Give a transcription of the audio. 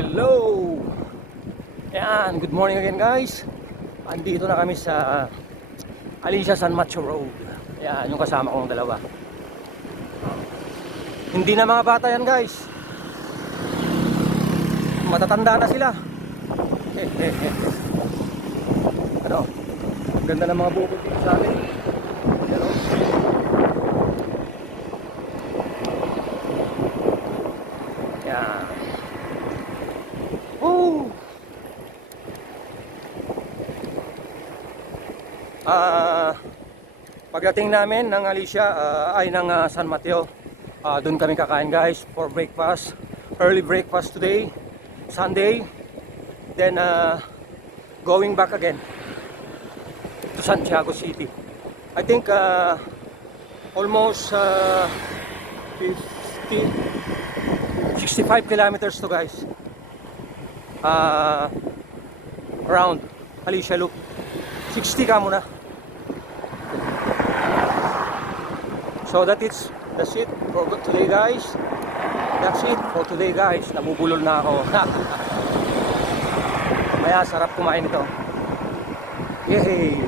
Hello! Ayan, good morning again guys. Andito na kami sa Alicia San Macho Road. Ayan, yung kasama kong dalawa. Hindi na mga bata yan guys. Matatanda na sila. Ano? Ganda ng mga bukod dito sa atin. Ano? Ayan. Woo! Pagdating namin ng Alicia, ng San Mateo, doon kami kakain guys for breakfast. Early breakfast today, Sunday. Then going back again to Santiago City. I think almost 65 kilometers to guys. Around Alicia Loop. 60 ka muna. So that's it for today guys. That's it for today guys. Nabubulol na ako. Maya sarap kumain ito. Yay!